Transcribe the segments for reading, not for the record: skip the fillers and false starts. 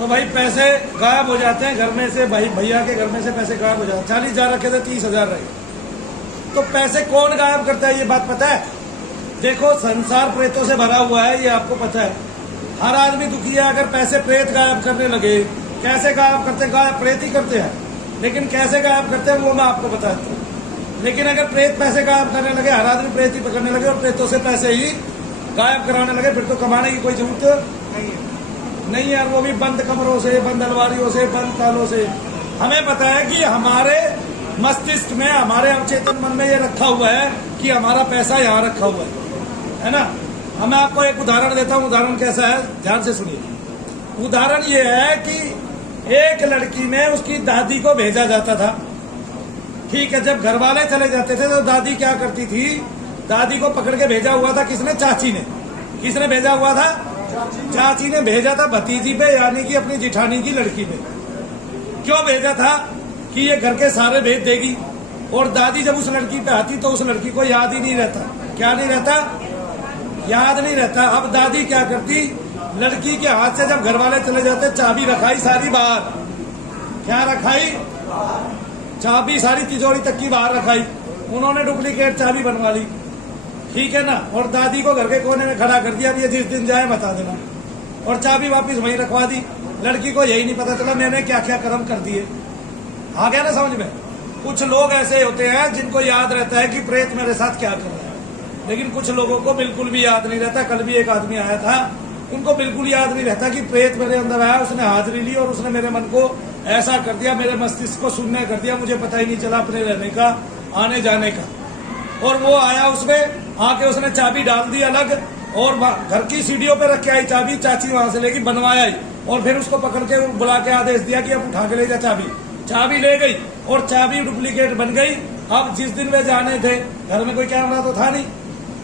तो भाई पैसे गायब हो जाते हैं घर में से, भाई भैया के घर में से पैसे गायब हो जाते हैं। 40,000 रखे थे, 30,000 रहे। तो पैसे कौन गायब करता है ये बात पता है? देखो संसार प्रेतों से भरा हुआ है, ये आपको पता है। हर आदमी दुखी है। अगर पैसे प्रेत गायब करने लगे, कैसे गायब करते हैं? गायब प्रेत ही करते हैं, लेकिन कैसे गायब करते हैं वो मैं आपको बताता हूँ। लेकिन अगर प्रेत पैसे गायब करने लगे, हर आदमी प्रेत ही पकड़ने लगे और प्रेतों से पैसे ही गायब कराने लगे, फिर तो कमाने की कोई जरूरत नहीं यार। वो भी बंद कमरों से, बंद अलमारियों से, बंद तालों से। हमें पता है कि हमारे मस्तिष्क में, हमारे अवचेतन मन में ये रखा हुआ है कि हमारा पैसा यहाँ रखा हुआ है ना। मैं आपको एक उदाहरण देता हूँ। उदाहरण कैसा है, ध्यान से सुनिए। उदाहरण ये है कि एक लड़की में उसकी दादी को भेजा जाता था, ठीक है। जब घर वाले चले जाते थे तो दादी क्या करती थी? दादी को पकड़ के भेजा हुआ था किसने? चाची ने। किसने भेजा हुआ था? चाची ने भेजा था भतीजी पे, यानी कि अपनी जिठानी की लड़की पे। क्यों भेजा था? कि ये घर के सारे भेज देगी। और दादी जब उस लड़की पे आती तो उस लड़की को याद ही नहीं रहता। क्या नहीं रहता? याद नहीं रहता। अब दादी क्या करती? लड़की के हाथ से जब घर वाले चले जाते, चाबी रखाई सारी बाहर। क्या रखाई? चाबी सारी तिजोरी तक की बाहर रखाई। उन्होंने डुप्लीकेट चाबी बनवा ली, ठीक है ना। और दादी को घर के कोने में खड़ा कर दिया, अब ये जिस दिन जाए बता देना। और चाबी वापस वहीं रखवा दी। लड़की को यही नहीं पता चला मैंने क्या क्या कर्म कर दिए। आ गया ना समझ में? कुछ लोग ऐसे होते हैं जिनको याद रहता है कि प्रेत मेरे साथ क्या कर रहा है, लेकिन कुछ लोगों को बिल्कुल भी याद नहीं रहता। कल भी एक आदमी आया था, उनको बिल्कुल याद नहीं रहता कि प्रेत मेरे अंदर आया, उसने हाजिरी ली और उसने मेरे मन को ऐसा कर दिया, मेरे मस्तिष्क को शून्य कर दिया। मुझे पता ही नहीं चला अपने रहने का, आने जाने का। और वो आया, उसमें आके उसने चाबी डाल दी अलग और घर की सीढ़ियों पे रख के आई चाबी। चाची वहां से लेगी, बनवाया ही। और फिर उसको पकड़ के बुला के आदेश दिया कि अब उठा के ले जा चाबी। चाबी ले गई और चाबी डुप्लीकेट बन गई। अब जिस दिन वे जाने थे, घर में कोई कैमरा तो था नहीं।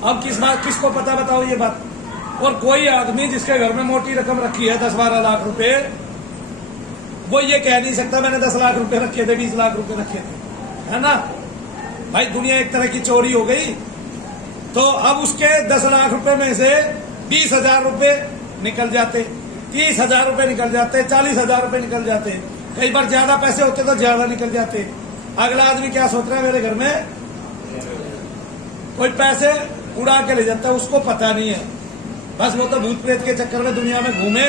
अब किसको पता बताओ ये बात? और कोई आदमी जिसके घर में मोटी रकम रखी है 10-12 लाख रुपए, वो ये कह नहीं सकता मैंने 10 लाख रुपए रखे थे, 20 लाख रुपए रखे थे, है ना भाई। दुनिया एक तरह की चोरी हो गई। तो अब उसके 10 लाख रुपए में से 20,000 रुपए निकल जाते, 30,000 रुपए निकल जाते, 40,000 रुपए निकल जाते। कई बार ज्यादा पैसे होते तो ज्यादा निकल जाते। अगला आदमी क्या सोच रहा है, मेरे घर में कोई पैसे उड़ा के ले जाता है, उसको पता नहीं है। बस वो तो भूत प्रेत के चक्कर में दुनिया में घूमे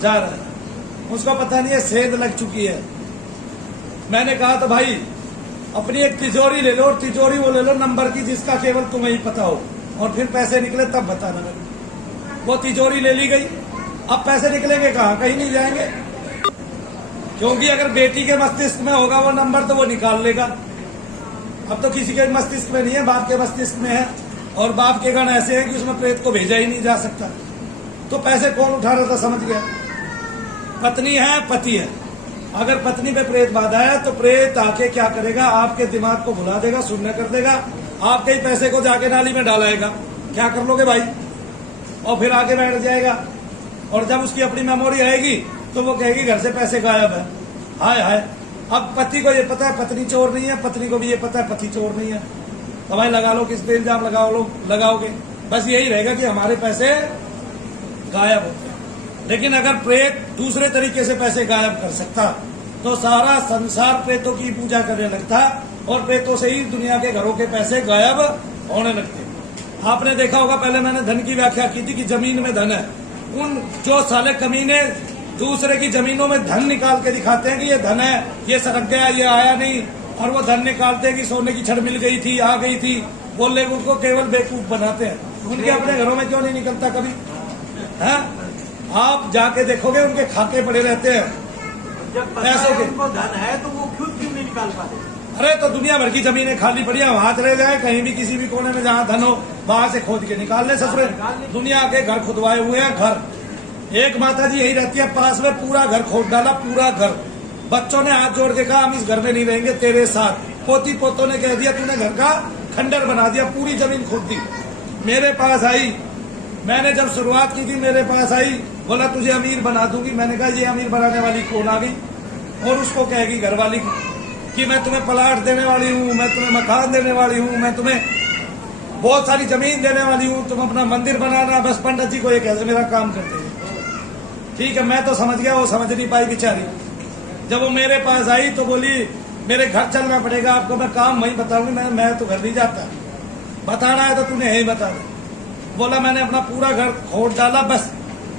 जा रहा है, उसको पता नहीं है सेंध लग चुकी है। मैंने कहा तो भाई अपनी एक तिजोरी ले लो, और तिजोरी वो ले लो नंबर की जिसका केवल तुम्हें ही पता हो, और फिर पैसे निकले तब बताना मेरे। वो तिजोरी ले ली गई। अब पैसे निकलेंगे कहाँ? कहीं नहीं जाएंगे, क्योंकि अगर बेटी के मस्तिष्क में होगा वो नंबर तो वो निकाल लेगा। अब तो किसी के मस्तिष्क में नहीं है, बाप के मस्तिष्क में है। और बाप के गण ऐसे हैं कि उसमें प्रेत को भेजा ही नहीं जा सकता। तो पैसे कौन उठा रहा था? समझ गया? पत्नी है, पति है। अगर पत्नी पे प्रेत बाधा है तो प्रेत आके क्या करेगा? आपके दिमाग को भुला देगा, शून्य कर देगा, आपके ही पैसे को जाके नाली में डालाएगा। क्या कर लोगे भाई? और फिर आगे बैठ जाएगा। और जब उसकी अपनी मेमोरी आएगी तो वो कहेगी घर से पैसे गायब है। हाय हाय। अब पति को ये पता है पत्नी चोर नहीं है, पत्नी को भी ये पता है पति चोर नहीं है। तो भाई लगा लो, किस पे इल्जाम लगाओगे? बस यही रहेगा कि हमारे पैसे गायब होते हैं। लेकिन अगर प्रेत दूसरे तरीके से पैसे गायब कर सकता तो सारा संसार प्रेतों की पूजा करने लगता, और प्रेतों से ही दुनिया के घरों के पैसे गायब होने लगते। आपने देखा होगा, पहले मैंने धन की व्याख्या की थी कि जमीन में धन है। उन जो साले कमीने दूसरे की जमीनों में धन निकाल के दिखाते हैं कि ये धन है, ये सरक गया, ये आया नहीं, और वो धन निकालते हैं कि सोने की छड़ मिल गई थी, आ गई थी, बोले उनको केवल बेवकूफ बनाते हैं। उनके अपने घरों में क्यों नहीं निकलता कभी? है आप जाके देखोगे उनके खाके पड़े रहते हैं पैसों के। उनको धन है तो वो खुद क्यों नहीं निकाल पाते? अरे तो दुनिया भर की जमीनें खाली पड़ी है, वहां चले जाए कहीं भी किसी भी कोने में जहाँ धन हो वहां से खोद के निकाल ले ससुरे। दुनिया के घर खुदवाए हुए हैं घर। एक माता जी यही रहती है पास में, पूरा घर खोद डाला, पूरा घर। बच्चों ने हाथ जोड़ के कहा हम इस घर में नहीं रहेंगे तेरे साथ। पोती पोतों ने कह दिया तूने घर का खंडर बना दिया, पूरी जमीन खोद दी। मेरे पास आई, मैंने जब शुरुआत की थी मेरे पास आई, बोला तुझे अमीर बना दूंगी। मैंने कहा ये अमीर बनाने वाली कौन आ गई? और उसको कहेगी घरवाली कि मैं तुम्हें प्लाट देने वाली हूँ, मैं तुम्हें मकान देने वाली हूँ, मैं तुम्हें बहुत सारी जमीन देने वाली हूँ, तुम अपना मंदिर बनाना। बस पंडित जी को ये कहते मेरा काम करते हैं। ठीक है, मैं तो समझ गया, वो समझ नहीं पाई बेचारी। जब वो मेरे पास आई तो बोली मेरे घर चलना पड़ेगा आपको, मैं काम वहीं बताऊंगी। मैं तो घर नहीं जाता, बताना है तो तूने यही बता दे। बोला मैंने अपना पूरा घर खोद डाला, बस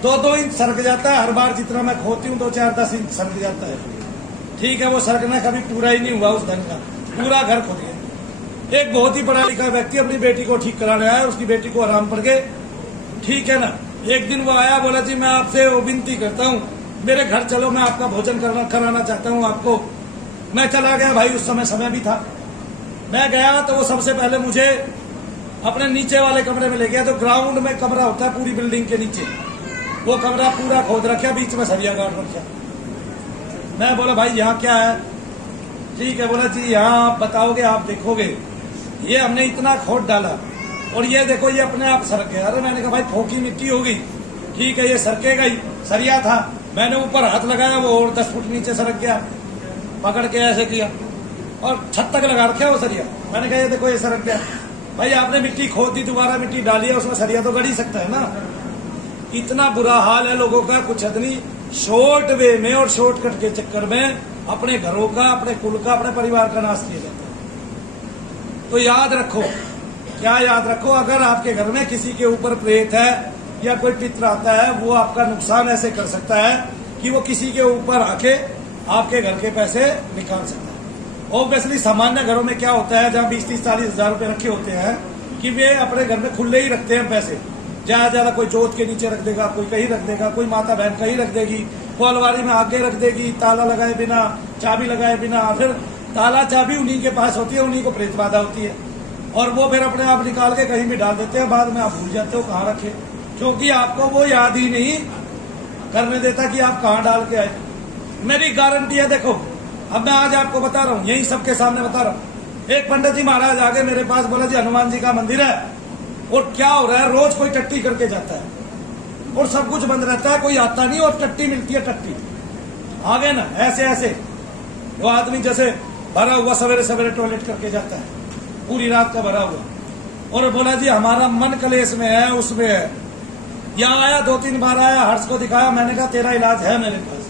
2-2 इंच सरक जाता है हर बार, जितना मैं खोती हूँ 2-4-10 इंच सरक जाता है। ठीक है, वो सरकना कभी पूरा ही नहीं हुआ उस धन का, पूरा घर खोद गया। एक बहुत ही पढ़ा लिखा व्यक्ति अपनी बेटी को ठीक कराने आया, उसकी बेटी को आराम पड़ गए, ठीक है ना। एक दिन वो आया, बोला जी मैं आपसे विनती करता हूँ मेरे घर चलो, मैं आपका भोजन कराना चाहता हूँ आपको। मैं चला गया भाई, उस समय भी था। मैं गया तो वो सबसे पहले मुझे अपने नीचे वाले कमरे में ले गया। तो ग्राउंड में कमरा होता है पूरी बिल्डिंग के नीचे, वो कमरा पूरा खोद रखा, बीच में सरिया गाड़ रखा। मैं बोला भाई यहाँ क्या है? ठीक है, बोला जी यहाँ आप बताओगे, आप देखोगे, ये हमने इतना खोद डाला और ये देखो ये अपने आप सरक गया। अरे मैंने कहा भाई फोकी मिट्टी हो गई, ठीक है ये सरकेगा ही, सरिया था। मैंने ऊपर हाथ लगाया, वो और 10 फुट नीचे सरक गया, पकड़ के ऐसे किया और छत तक लगा रखा वो सरिया। मैंने कहा ये देखो ये सरक गया। भाई आपने मिट्टी खोद दी, दोबारा मिट्टी डाली है, उसमें सरिया तो गड़ ही सकता है ना। इतना बुरा हाल है लोगों का, कुछ हद नहीं। शॉर्ट वे में और शॉर्टकट के चक्कर में अपने घरों का, अपने कुल का, अपने परिवार का नाश किया जाता है। तो याद रखो, क्या याद रखो, अगर आपके घर में किसी के ऊपर प्रेत है या कोई पित्र आता है, वो आपका नुकसान ऐसे कर सकता है कि वो किसी के ऊपर आके आपके घर के पैसे निकाल सकता है। ऑब्वियसली सामान्य घरों में क्या होता है, जहाँ 20-30-40 हजार रुपए रखे होते हैं कि वे अपने घर में खुले ही रखते हैं पैसे। ज्यादा कोई जोत के नीचे रख देगा, कोई कहीं रख देगा, कोई माता बहन कहीं रख देगी, वो अलमारी में आगे रख देगी, ताला लगाए बिना, चाबी लगाए बिना। फिर ताला चाबी उन्हीं के पास होती है, उन्हीं को प्रेत बाधा होती है और वो फिर अपने आप निकाल के कहीं भी डाल देते हैं। बाद में आप भूल जाते हो कहाँ रखे, क्योंकि आपको वो याद ही नहीं करने देता कि आप कहाँ डाल के आए। मेरी गारंटी है, देखो अब मैं आज आपको बता रहा हूँ, यही सबके सामने बता रहा हूँ। एक पंडित जी महाराज आगे मेरे पास, बोला जी हनुमान जी का मंदिर है और क्या हो रहा है, रोज कोई टट्टी करके जाता है और सब कुछ बंद रहता है, कोई आता नहीं और टट्टी मिलती है, टट्टी आगे ना ऐसे ऐसे वो आदमी जैसे भरा हुआ सवेरे सवेरे टॉयलेट करके जाता है, पूरी रात का भरा हुआ। और बोला जी हमारा मन कलेश में है, उसमें है। यहाँ आया, 2-3 बार आया, हर्ष को दिखाया, मैंने कहा तेरा इलाज है मेरे पास।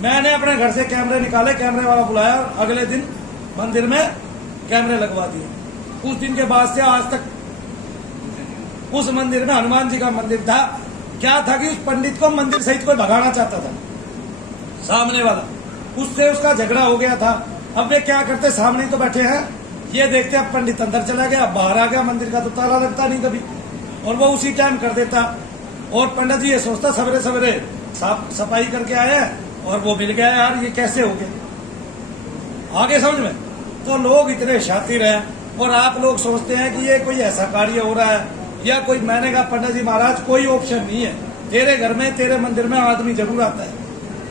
मैंने अपने घर से कैमरे निकाले, कैमरे वाला बुलाया, अगले दिन मंदिर में कैमरे लगवा दिए। उस दिन के बाद से आज तक उस मंदिर में, हनुमान जी का मंदिर था, क्या था कि उस पंडित को मंदिर सहित कोई भगाना चाहता था, सामने वाला, उससे उसका झगड़ा हो गया था। अब वे क्या करते, सामने तो बैठे हैं, ये देखते अब पंडित अंदर चला गया, बाहर आ गया, मंदिर का तो ताला लगता नहीं कभी, और वो उसी टाइम कर देता। और पंडित जी ये सोचता सवेरे सवेरे साफ सफाई करके आया और वो मिल गया, यार ये कैसे हो गया। आगे समझ में, तो लोग इतने शातिर हैं और आप लोग सोचते हैं कि ये कोई ऐसा कार्य हो रहा है या कोई। मैंने कहा पंडित जी महाराज कोई ऑप्शन नहीं है, तेरे घर में, तेरे मंदिर में आदमी जरूर आता है।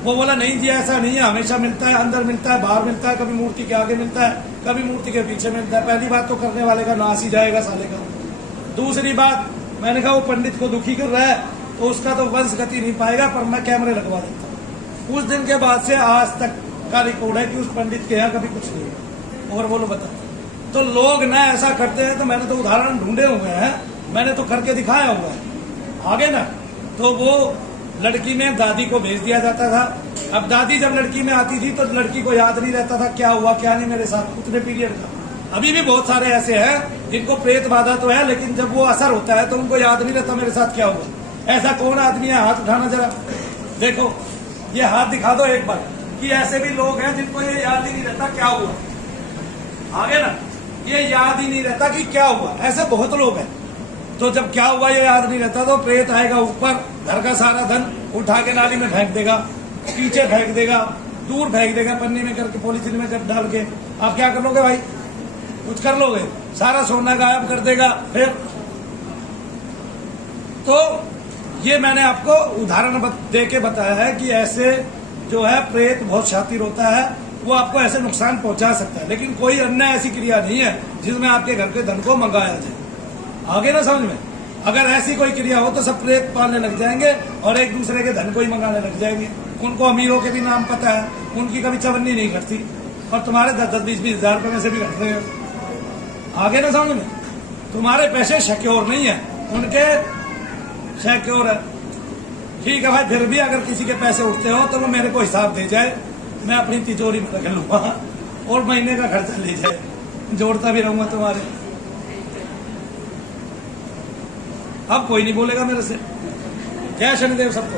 वो बोला नहीं जी ऐसा नहीं है, हमेशा मिलता है, अंदर मिलता है, बाहर मिलता है, कभी मूर्ति के आगे मिलता है, कभी मूर्ति के पीछे मिलता है। पहली बात तो करने वाले का नाश ही जाएगा साले का। दूसरी बात, मैंने कहा वो पंडित को दुखी कर रहा है तो उसका तो वंश गति नहीं पाएगा, पर मैं कैमरे लगवा देता हूँ। उस दिन के बाद से आज तक का रिकॉर्ड है कि उस पंडित के यहाँ कभी कुछ नहीं है। और बोलो बता, तो लोग ना ऐसा करते हैं। तो मैंने तो उदाहरण ढूंढे हुए हैं, मैंने तो करके दिखाया हुआ है आगे ना। तो वो लड़की में दादी को भेज दिया जाता था। अब दादी जब लड़की में आती थी तो लड़की को याद नहीं रहता था क्या हुआ क्या नहीं मेरे साथ उतने पीरियड का। अभी भी बहुत सारे ऐसे हैं जिनको प्रेत बाधा तो है, लेकिन जब वो असर होता है तो उनको याद नहीं रहता मेरे साथ क्या हुआ। ऐसा कौन आदमी है, हाथ उठाना जरा, देखो ये हाथ दिखा दो एक बार, कि ऐसे भी लोग हैं जिनको ये याद ही नहीं रहता क्या हुआ। आगे ना, ये याद ही नहीं रहता कि क्या हुआ, ऐसे बहुत लोग हैं। तो जब क्या हुआ ये याद नहीं रहता तो प्रेत आएगा ऊपर, घर का सारा धन उठा के नाली में फेंक देगा, पीछे फेंक देगा, दूर फेंक देगा, पन्नी में करके, पॉलीथीन में कर डाल के। आप क्या कर लोगे भाई, कुछ कर लोगे, सारा सोना गायब कर देगा। फिर तो ये मैंने आपको उदाहरण दे के बताया है कि ऐसे जो है प्रेत बहुत शातिर होता है, वो आपको ऐसे नुकसान पहुंचा सकता है, लेकिन कोई अन्य ऐसी क्रिया नहीं है जिसमें आपके घर के धन को मंगाया जाए। आगे ना समझ में, अगर ऐसी कोई क्रिया हो तो सब प्रेत पालने लग जाएंगे और एक दूसरे के धन को ही मंगाने लग जाएंगे। उनको अमीरों के भी नाम पता है, उनकी कभी चवन्नी नहीं घटती और तुम्हारे 10-20 हजार रुपए में से भी घट रहे हो। आगे ना समझ में, तुम्हारे पैसे सिक्योर नहीं है, उनके सिक्योर है। ठीक है भाई, फिर भी अगर किसी के पैसे उठते हो तो वो मेरे को हिसाब दे जाए, मैं अपनी तिजोरी में रख लूंगा और महीने का खर्चा ले जाए, जोड़ता भी रहूंगा तुम्हारे। अब कोई नहीं बोलेगा मेरे से। जय शनिदेव सबको।